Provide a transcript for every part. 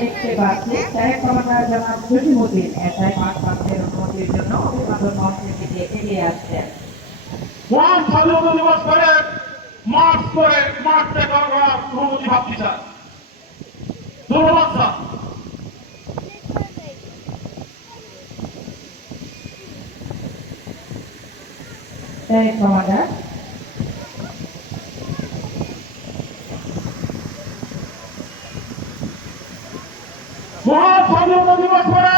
দেখতে পাচ্ছি সাহেব কমান্ডার জনাব জসিমউদ্দিন এসআই মাঠ প্রান্তের অনুমতির জন্য অভিবাদন মঞ্চের দিকে এগিয়ে আসছেন। মহান স্বাধীনতা দিবস করে মার্চ করে মাঠ থেকে অনুমতি ভাবছি স্যার। ধন্যবাদ স্যার। সাহেব কমান্ডার মহান স্বাধীনতা দিবস করে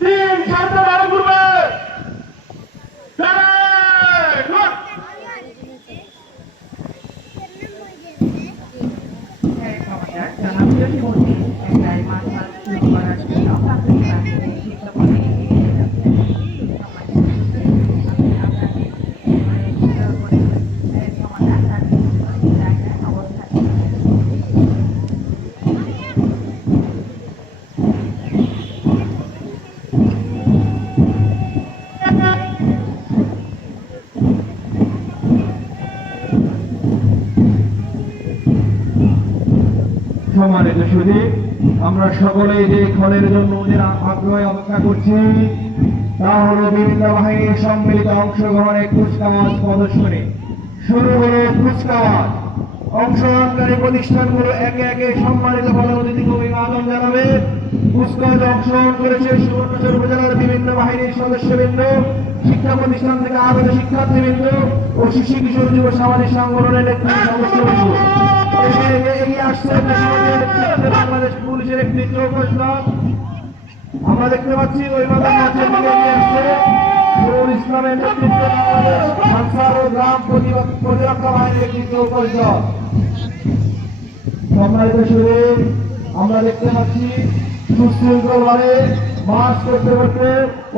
তিন সাতটা বাড়ি ঘুরবে। সাহেব কমান্ডার জনাব জসিমউদ্দিন এসআই মাঠ প্রান্ত শুরু করার জন্য প্রাথমিক প্রান্তে শিক্ষকমণ্ডলী এগিয়ে যাচ্ছেন। সাহেব কমান্ডার তার জায়গায় অবস্থান সম্মানিত সুধী, আমরা সকলেই যে ক্ষণের জন্য ওদের আগ্রহে অপেক্ষা করছি তা হল বিভিন্ন বাহিনীর সম্মিলিত অংশগ্রহণে কুচকাওয়াজ প্রদর্শনী। শুরু হলো কুচকাওয়াজ। অংশগ্রহণকারী প্রতিষ্ঠানগুলো একে একে সম্মানিত প্রধান অতিথিকে অভিবাদন জানাবে। কুচকাওয়াজে অংশগ্রহণ করেছে সুবর্ণচর উপজেলার বিভিন্ন বাহিনীর সদস্যবৃন্দ, শিক্ষা প্রতিষ্ঠান থেকে আগত শিক্ষার্থীবৃন্দ ও শিশু কিশোর যুব সামাজিক সংগঠনের নেতৃত্ব সদস্যবৃন্দ। এগিয়ে আসছে বাংলাদেশ পুলিশের একটি চৌকস দল। আমরা দেখতে পাচ্ছি অভিবাদন মঞ্চের দিকে এগিয়ে আসছে নুরুল ইসলামের নেতৃত্বে বাংলাদেশ আনসার ও গ্রাম প্রতিরক্ষা বাহিনীর একটি চৌকস দল। সম্মানিত সুধী, আমরা দেখতে পাচ্ছি সুশৃঙ্খল ভাবে মার্চ করতে করতে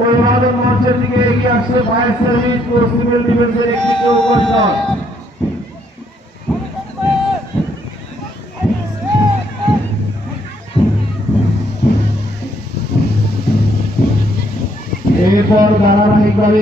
অভিবাদন মঞ্চের দিকে এগিয়ে আসছে ফায়ার সার্ভিস ও সিভিল ডিফেন্সের একটি চৌকস দল। এরপর ধারাবাহিকভাবে